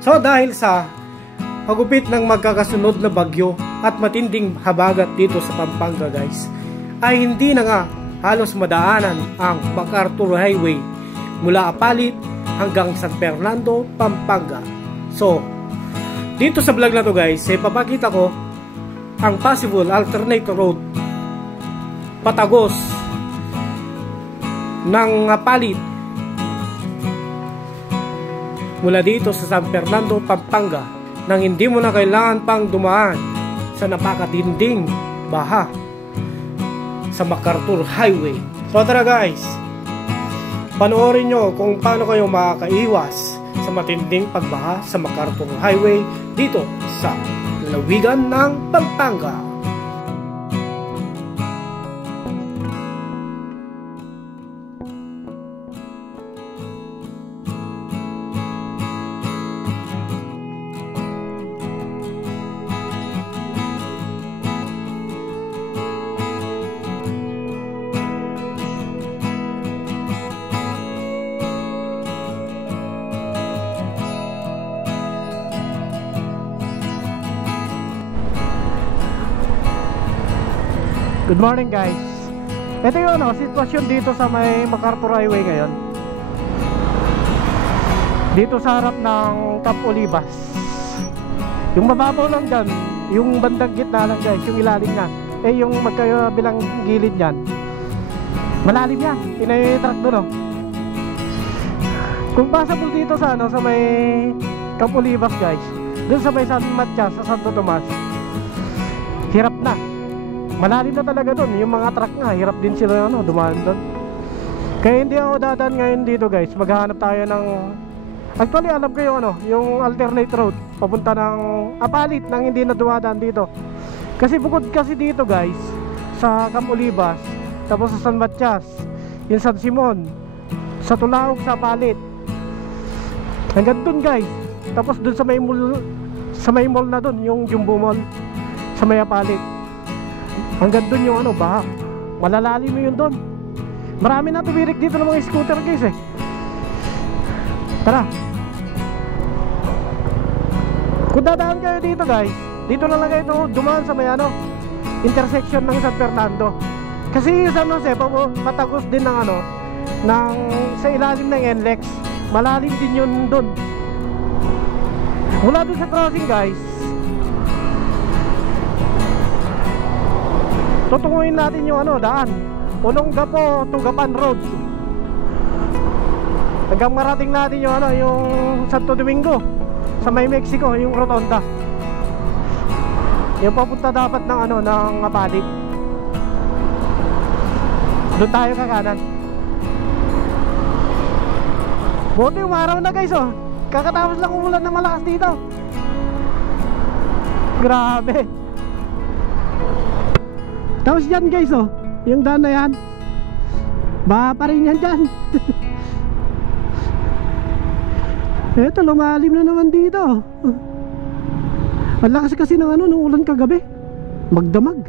So dahil sa hagupit ng magkakasunod na bagyo at matinding habagat dito sa Pampanga guys, ay hindi na nga halos madaanan ang MacArthur Highway mula Apalit hanggang San Fernando, Pampanga. So dito sa vlog na to guys, ay papakita ko ang possible alternate road patagos ng Apalit mula dito sa San Fernando, Pampanga, nang hindi mo na kailangan pang dumaan sa napakatinding baha sa MacArthur Highway. So tara guys, panoorin nyo kung paano kayo makakaiwas sa matinding pagbaha sa MacArthur Highway dito sa lalawigan ng Pampanga. Good morning guys. Ito yung sitwasyon dito sa may MacArthur Highway ngayon. Dito sa harap ng Camp Olivas. Yung mababaw lang dyan, yung bandang gitna lang guys, yung ilalim na. Yung magkabilang gilid yan, malalim yan, inay-truck doon Kung possible dito sa sa may Camp Olivas guys, doon sa may San Matias, sa Santo Tomas, hirap na. Malalim na talaga doon. Yung mga truck nga, hirap din sila dumaan doon. Kaya hindi ako dadaan ngayon dito guys. Maghahanap tayo ng, actually alam ko yung alternate road papunta ng Apalit nang hindi na dumadaan dito. Kasi bukod kasi dito guys, sa Camp Olivas, tapos sa San Matias, yung San Simon, sa Tulaog, sa Apalit, hanggang doon guys. Tapos doon sa may mall na doon, yung Jumbo Mall sa may Apalit, hanggang doon yung baha. Malalalim mo yun doon. Marami na tumirik dito ng mga scooter guys Tara. Kung dadaan kayo dito guys, dito na lang kayo dumaan sa may intersection ng San Fernando. Kasi San Jose patagos din ng ng sa ilalim ng NLEX. Malalim din yun doon. Mula doon sa crossing guys, tutunguhin natin yung daan Olongapo to Gapan Road hanggang marating natin yung yung Santo Domingo sa may Mexico, yung Rotonda. Yung papunta dapat ng ng Apalit. Doon tayo kakanan. Buti umaraw na guys kakatapos lang umulan na malakas dito. Grabe. Tapos dyan guys yung daan na yan, baha pa rin yan dyan. Eto, lumalim na naman dito. Ang lakas kasi ng ng ulan kagabi, magdamag.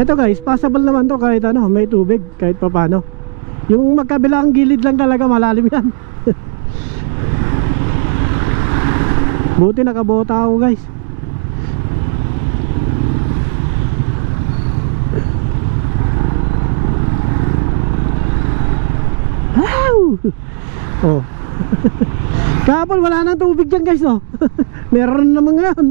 Eto guys, passable naman to kahit may tubig, kahit papano. Yung magkabilang gilid lang talaga malalim yan. Buti nakabota ako guys. Oh. Kahapon wala nang tubig dyan guys Meron naman ngayon.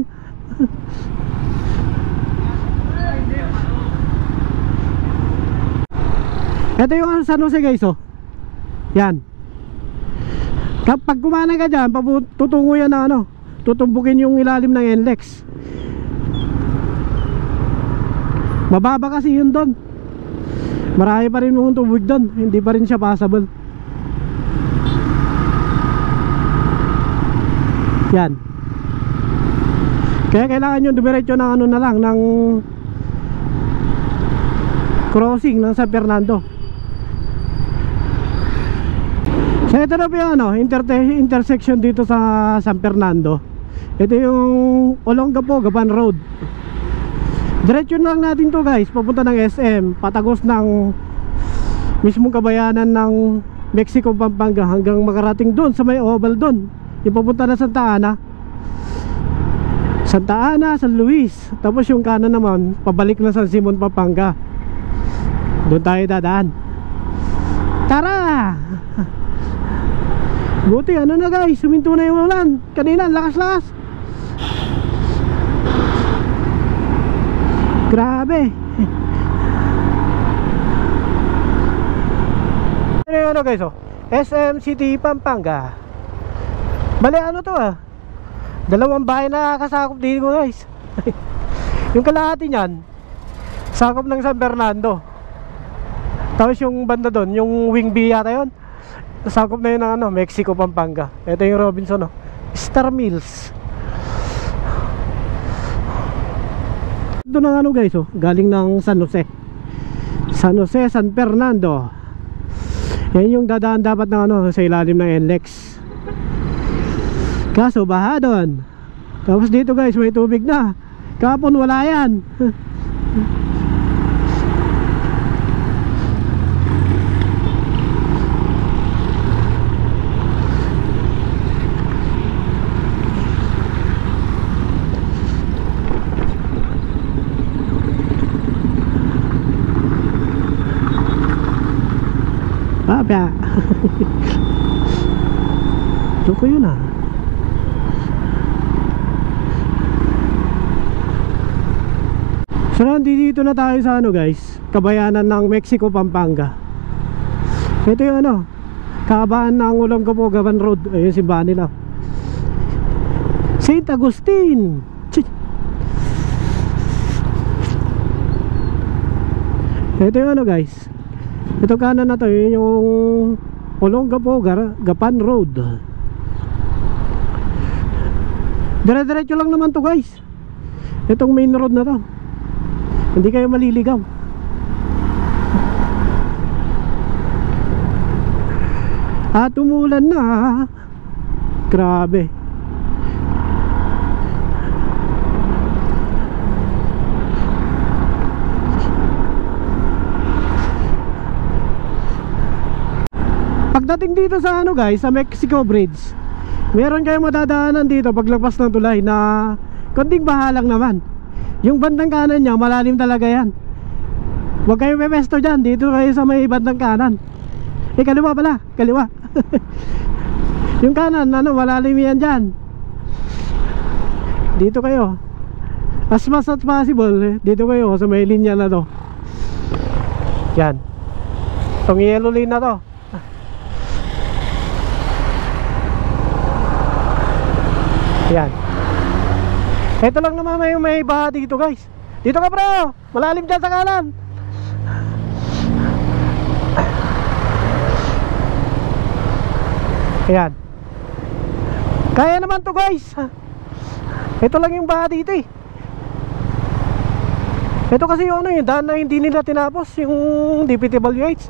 Ito yung San Jose guys yan. Kapag kumana ka dyan, tutungo yan na tutumbukin yung ilalim ng NLEX. Mababa kasi yun doon. Marami pa rin mong tubig doon, hindi pa rin siya passable. Yan. Kaya kailangan nyo dumiretso ng na lang, ng crossing ng San Fernando. So ito na po yung intersection dito sa San Fernando. Ito yung Olongapo Gapan Road. Diretso lang natin to guys, papunta ng SM, patagos ng mismong kabayanan ng Mexico, Pampanga, hanggang makarating doon sa may oval doon, yung papunta na Santa Ana, San Luis. Tapos yung kanan naman pabalik na San Simon, Pampanga. Doon tayo dadaan. Tara! Buti ano na guys, suminto na yung ulan. Kanina lakas-lakas. Grabe. Ano guys, oh, SM City, Pampanga. Bali ano to ah, dalawang bahay na kasakop dito guys. Yung kalahati niyan sakop ng San Fernando. Tapos yung banda doon, yung Wing B yata yun, sakop na yun ng ano, Mexico, Pampanga. Ito yung Robinson, oh, Star Mills. Ito ng ano guys, oh, galing ng San Jose, San Fernando. Yan yung dadaan dapat ng ano, sa ilalim ng NLEX. Kaso baha doon. Tapos dito guys, may tubig na. Kahapon wala yan. Papa. Ito ko yun ah. So nandito na tayo sa ano guys, kabayanan ng Mexico, Pampanga. Ito yung ano, kahabaan ng Olongapo-Gavan Road. Ayun simbahan nila, St. Agustin. Ito yung ano guys, ito kanan na to, yun yung Olongapo-Gavan Road. Dire-diretso lang naman to guys, itong main road na to. Hindi kayo maliligaw. At umulan na. Grabe. Pagdating dito sa ano guys, sa Mexico Bridge, meron kayong madadaanan dito paglagpas ng tulay na konting bahalang naman. Yung bandang kanan niya, malalim talaga yan. Huwag kayo memesto dyan, dito kayo sa may bandang kanan. Kaliwa pala, kaliwa. Yung kanan, ano, malalim yan dyan. Dito kayo, as much as possible, dito kayo sa may linya na to. Yan, itong yellow lane na to. Yan. Ito lang naman may baha dito guys. Dito ka bro, malalim dyan sa kanan. Ayan. Kaya naman to guys. Ito lang yung baha dito eh. Ito kasi yung ano, yung daan na hindi nila tinapos, yung DPWH.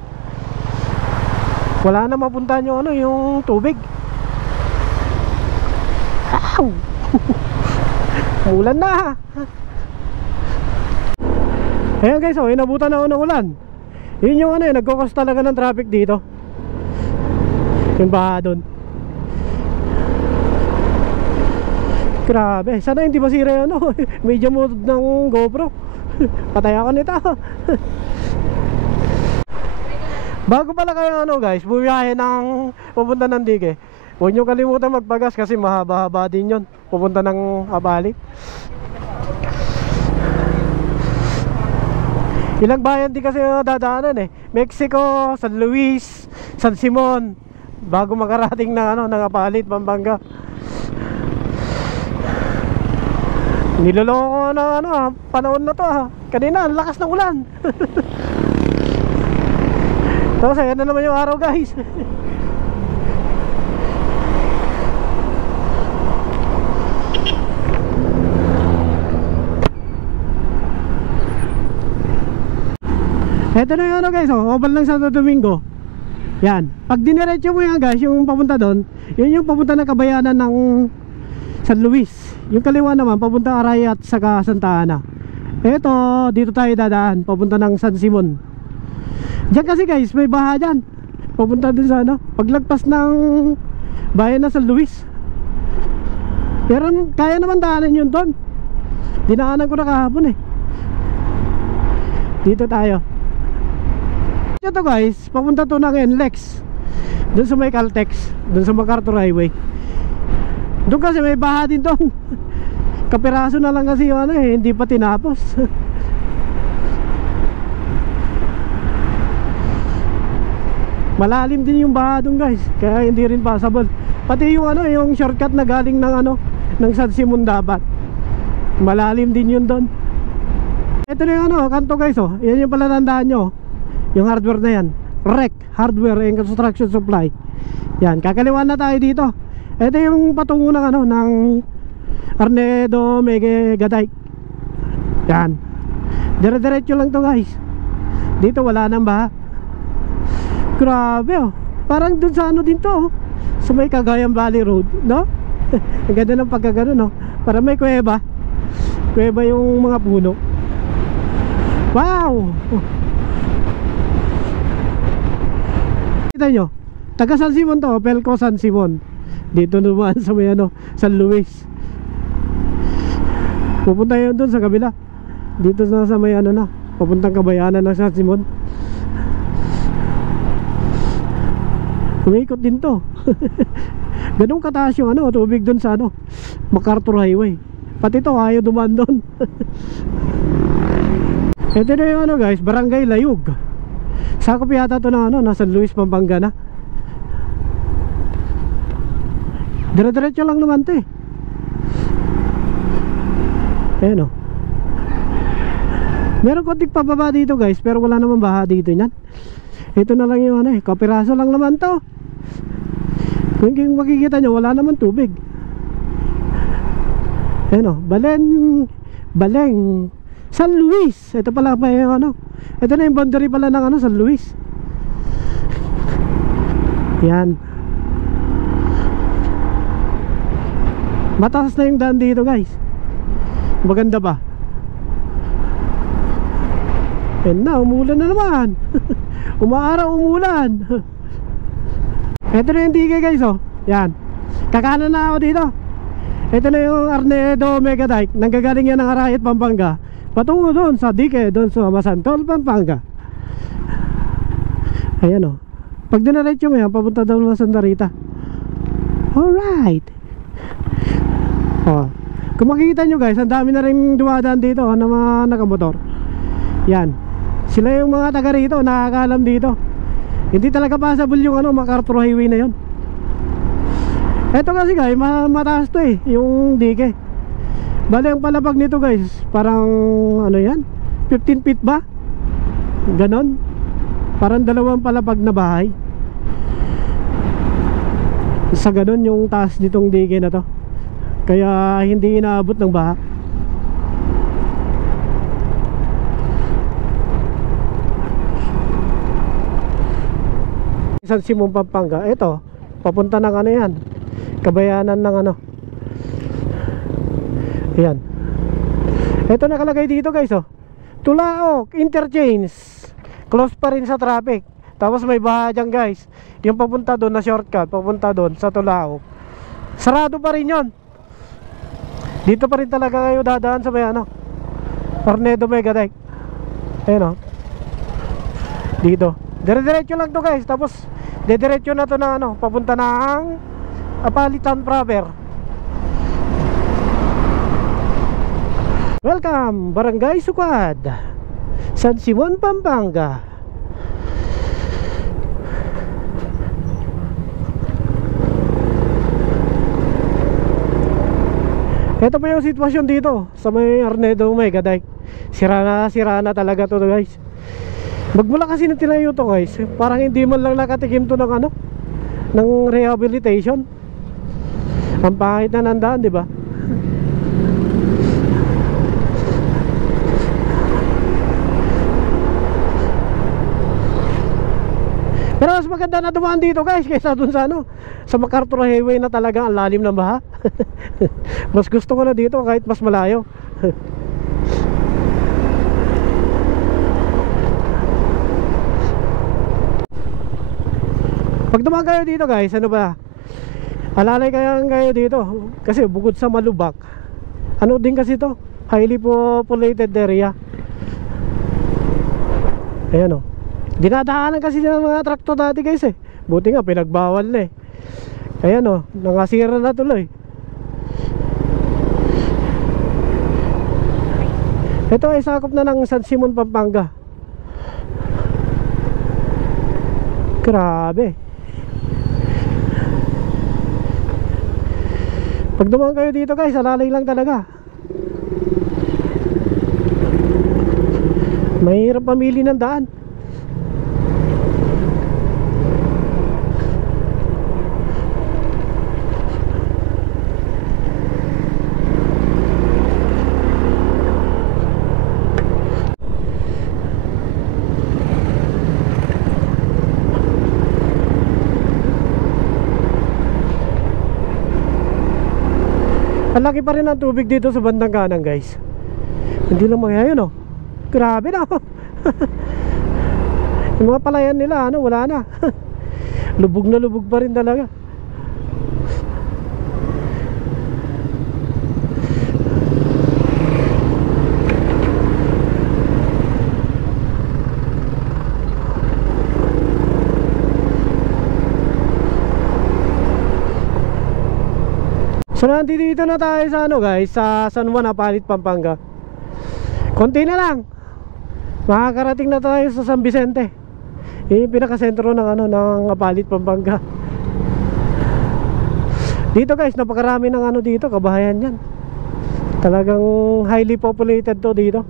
Wala na mapuntahan yung ano, yung tubig. Ow! Ulan na. Ayan guys, oh, inabutan na ako ng ulan. Yun yung ano, nagkukos talaga ng traffic dito. Yung baha doon. Grabe, sana hindi masira yung ano, media mode ng GoPro. Patay ako nito. Bago pala kayo ano guys, bumiyahe ng pupunta ng Dige, huwag nyo kalimutan magpagas kasi mahaba-haba din yun pupunta ng Abali. Ilang bayan din kasi dadaanan eh, Mexico, San Luis, San Simon, bago makarating ng ano, ng Abali, Pampanga. Niloloko na ano, panahon na to ha. Kanina ang lakas ng ulan. Tapos ayan na naman yung araw guys. Ito na yung ano guys, oh, oval ng Santo Domingo. Yan, pag diniretso mo yan guys, yung papunta doon, yun yung papunta ng kabayanan ng San Luis. Yung kaliwa naman papunta Arayat saka Santa Ana. Eto, dito tayo dadaan papunta ng San Simon. Diyan kasi guys, may baha dyan papunta din sa ano, paglagpas ng bayan na San Luis. Pero kaya naman daanan yun doon. Dinaanan ko na kahapon eh. Dito tayo. Ito guys, papunta to ng NLEX, doon sa may Caltex, doon sa MacArthur Highway. Doon kasi may baha din doon. Kapiraso na lang kasi yung ano eh, hindi pa tinapos. Malalim din yung baha doon guys, kaya hindi rin passable. Pati yung ano, yung shortcut na galing ng ano, ng San Simon dapat, malalim din yun doon. Ito na yung ano, kanto guys oh. Yan yung pala tandaan nyo, yung hardware na yan, REC, Hardware and Construction Supply. Yan, kakaliwan na tayo dito. Ito yung patungo ng ano, ng Arnedo Megadike. Yan, dire-diretso lang to guys. Dito wala nang baha. Grabe oh, parang dun sa ano din to oh, sa may Cagayan Valley Road, no? Ang ganda ng pagkagano, no? Para may kuweba. Kuweba yung mga puno. Wow! Kita nyo, taga San Simon to, Pelco San Simon. Dito naman sa may ano, San Luis. Pupunta yun dun sa kabila. Dito na sa may ano na, papuntang kabayanan ng San Simon. Umiikot din to. Ganun kataas yung ano, tubig dun sa ano, MacArthur Highway. Pati to ayaw dumaan dun. Ito na yung ano guys, Barangay Layug. Sakop yata to ng ano, nasa San Luis, Pampanga na. Dire-diretso lang naman to eh. Ayan o. Meron konting pababa dito guys, pero wala naman baha dito yan. Ito na lang yung ano eh, kapiraso lang naman to. Kung makikita nyo, wala naman tubig. Ayan o, Baleng San Luis. Ito pala pa yung ano, ito na yung boundary pala ng ano, San Luis. Yan. Mataas na yung daan dito guys. Maganda ba? And na, umulan na naman. Umaaraw, umulan. Ito na yung DK guys oh. Yan, kakanan na ako dito. Ito na yung Arnedo Megadike. Nanggagaling yan ng Arayat, Pampanga, patungo doon sa DK, doon sa Masantol, Pampanga. Ayan oh. Pag dinaretso mo yan, papunta doon sa Santa Rita. Alright. Oh, kung makikita nyo guys, ang dami na rin dumadaan dito na mga nakamotor. Yan, sila yung mga taga rito, nakakaalam dito. Hindi talaga passable yung ano, MacArthur Highway na yon. Eto kasi guys, mataas to eh, yung dike. Bale ang palapag nito guys, parang ano yan, 15 feet ba? Ganon. Parang dalawang palapag na bahay. Sa ganon yung taas nitong dike na to. Kaya hindi inaabot ng baha. San Simon, Pampanga. Ito, papunta ng ano yan, kabayanan ng ano. Ayan. Ito nakalagay dito guys oh, Tulaok Interchange. Close pa rin sa traffic. Tapos may baha dyan guys. Yung papunta doon na shortcut, papunta doon sa Tulaok, sarado pa rin yon. Dito pa rin talaga kayo dadaan sa may ano, Arnedo Megadike. Ayan oh, dito dire-diretso lang to guys. Tapos dediretso na to na ano, papunta ng Apalitan proper. Welcome Barangay Suquad, San Simon, Pampanga. Ito pa yung sitwasyon dito sa may Arnedo Megadike. Sira na talaga to guys. Magmula kasi na tinayo to guys, parang hindi man lang nakatikim to ng ano, ng rehabilitation. Ang pangit na nandaan, di ba? Pero mas maganda na dumaan dito guys kaysa dun sa ano, sa MacArthur Highway na talagang ang lalim ng baha. Mas gusto ko na dito kahit mas malayo. Pag dumaan kayo dito guys, ano ba, alalay kayo dito kasi bukod sa malubak, ano din kasi to, highly populated area. Ayan o, dinadaanan kasi ng mga traktor dati guys eh. Buti nga pinagbawal na eh. Ayan o, nangasira na tuloy. Ito ay sakop na ng San Simon, Pampanga. Grabe. Pag dumaan kayo dito guys, alalay lang talaga. Mahirap pamili ng daan. Ang laki pa rin ang tubig dito sa bandang kanan guys. Hindi lang ngayon oh. Grabe na oh. Yung mga palayan nila ano, wala na. Lubog na lubog pa rin talaga. So nandito na tayo sa ano guys, sa San Juan, Apalit, Pampanga. Konti na lang, makakarating na tayo sa San Vicente. Yung pinakasentro ng ano, ng Apalit, Pampanga. Dito guys, napakarami ng ano dito, kabahayan yan. Talagang highly populated to dito.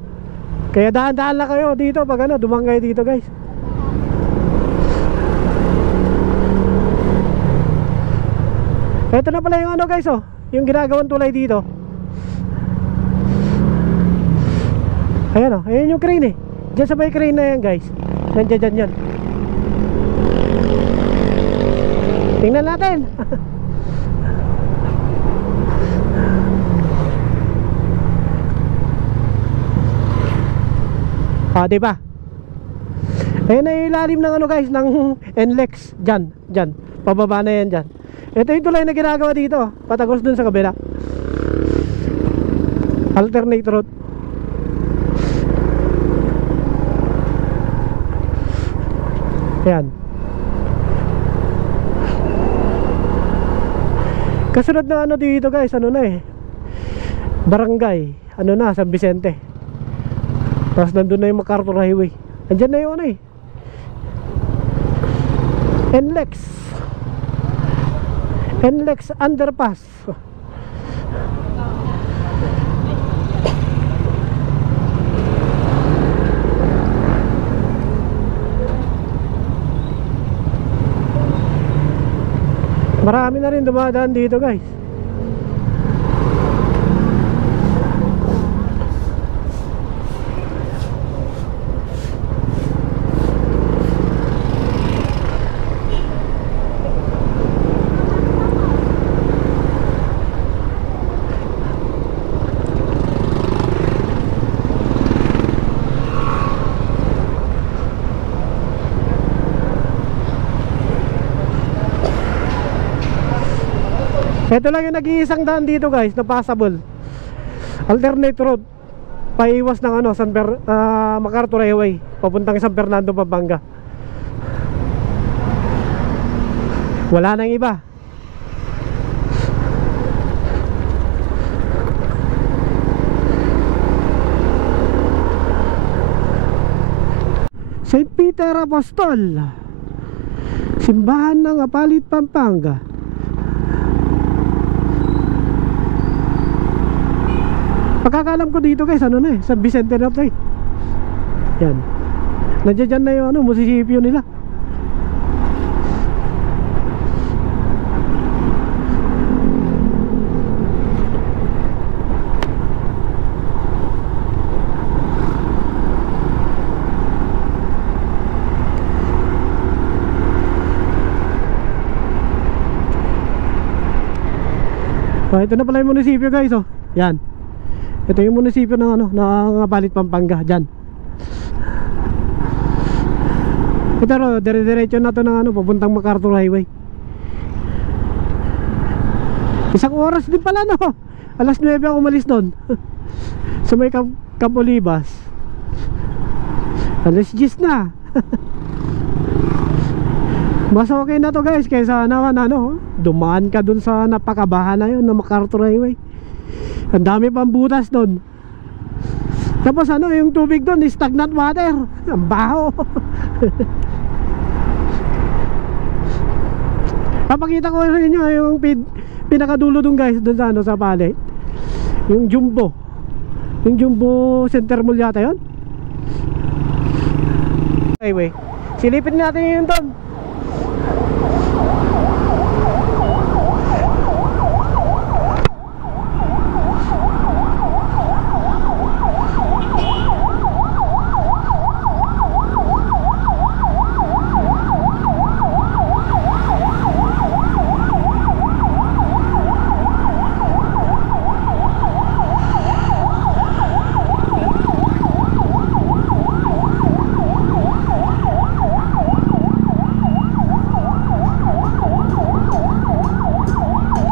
Kaya daan-daan lang kayo dito pag ano, dumang kayo dito guys. Ito na pala yung ano guys oh, yung ginagawang tulay dito. Ayan oh, ayan yung crane eh. Diyan sa may crane na yan guys. Nandiyan yan. Tingnan natin. Ah, diba? Ayan na yung ilalim ng ano guys, ng NLEX. Diyan, pababa na yan dyan. Ito yung tulay na ginagawa dito, patagos dun sa kabila. Alternate route. Ayan. Kasunod na ano dito guys, ano na eh, barangay, ano na, San Vicente. Tapos nandun na yung MacArthur Highway. Andyan na yung ano eh, NLEX underpass. Marami na rin dumadaan dito guys. Ito lang yung nag-iisang daan dito guys na passable. Alternate road. Paiwas ng ano, MacArthur Highway papuntang San Fernando, Pampanga. Wala nang iba. St. Peter Apostol, simbahan ng Apalit, Pampanga. Pagkakalam ko dito guys, ano na eh, San Vicente na to eh. Yan. Nandiyan na yung ano, munisipyo nila. Ito na pala yung munisipyo guys oh. Yan. Ito yung munisipyo ng ano, ng Apalit, Pampanga, diyan. Pero dire-diretso na to ng ano, papuntang MacArthur Highway. Isang oras din pala, no? Alas 9 ako umalis doon. Sa may Camp Olivas. Alas 10 na. Mas okay na to guys, kaysa naman ano, dumaan ka dun sa napakabaha na yun na MacArthur Highway. Ang dami pang butas doon. Tapos ano, yung tubig doon, stagnant water. Ang baho. Papakita ko sa inyo yung pinakadulo doon guys, doon sa ano, sa palit. Yung Jumbo. Yung Jumbo Center Mall yata yun. Highway. Silipin natin yun doon.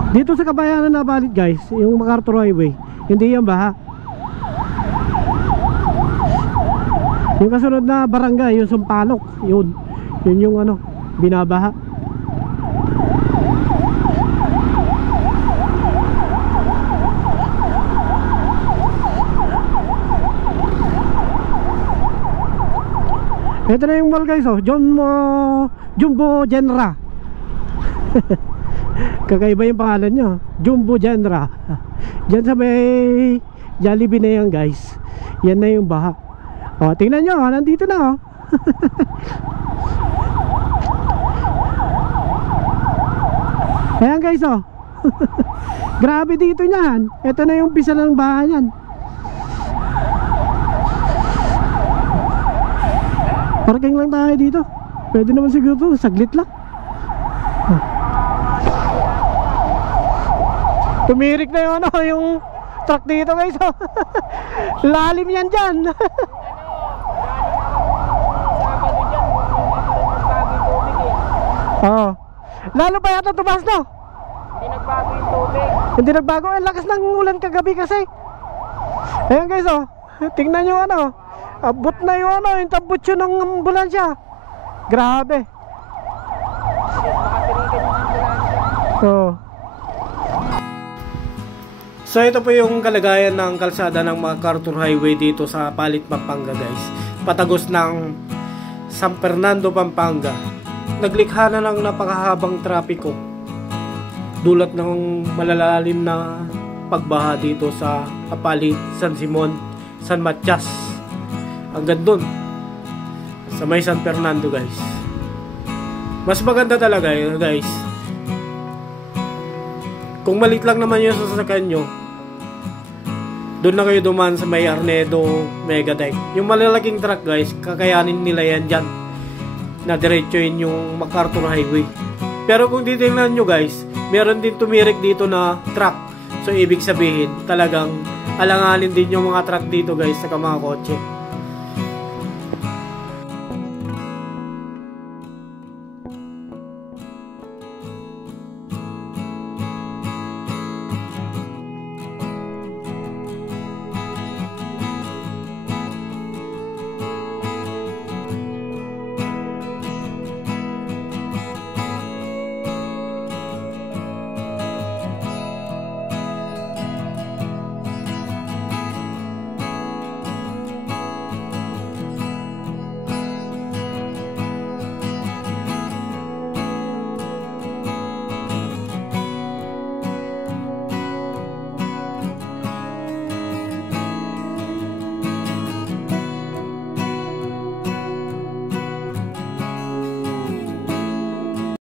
Dito sa Kabayanan na Balit guys, yung MacArthur Highway, hindi yan baha. Yung kasunod na barangay, yung Sampaloc, yun yung ano, binabaha. Ito na yung mall guys, oh, Jumbo Genera. Kakaiba yung pangalan nyo, Jumbo Genera. Diyan sa may Jollibee na yan guys. Yan na yung baha. O, tingnan nyo, nandito na oh. Ayan guys oh. Grabe dito nyan. Ito na yung umpisa ng baha nyan. Parking lang tayo dito. Pwede naman siguro, saglit lang. Tumirik na yung ano, yung truck dito guys. Lalim yan dyan. Oo. Lalo pa yata tumas no? Hindi nagbago yung tubig. Hindi nagbago, ang lakas ng ulan kagabi kasi. Ayan guys oh, tingnan nyo ano, abot na yung ano, yung tambutso ng ambulansya. Grabe. Baka tirigan yung ambulansya. Oo. So ito po yung kalagayan ng kalsada ng MacArthur Highway dito sa Palit, Pampanga guys. Patagos ng San Fernando, Pampanga. Naglikha na ng napakahabang trapiko. Dulot ng malalalim na pagbaha dito sa Palit, San Simon, San Matias. Hanggang dun sa may San Fernando guys. Mas maganda talaga guys kung malit lang naman yung sasakyan nyo, doon na kayo duman sa may Arnedo Megadike. Yung malalaking truck guys, kakayanin nila yan dyan na diretsoin yung MacArthur Highway. Pero kung titingnan nyo guys, meron din tumirik dito na truck. So ibig sabihin, talagang alanganin din yung mga truck dito guys sa mga kotse.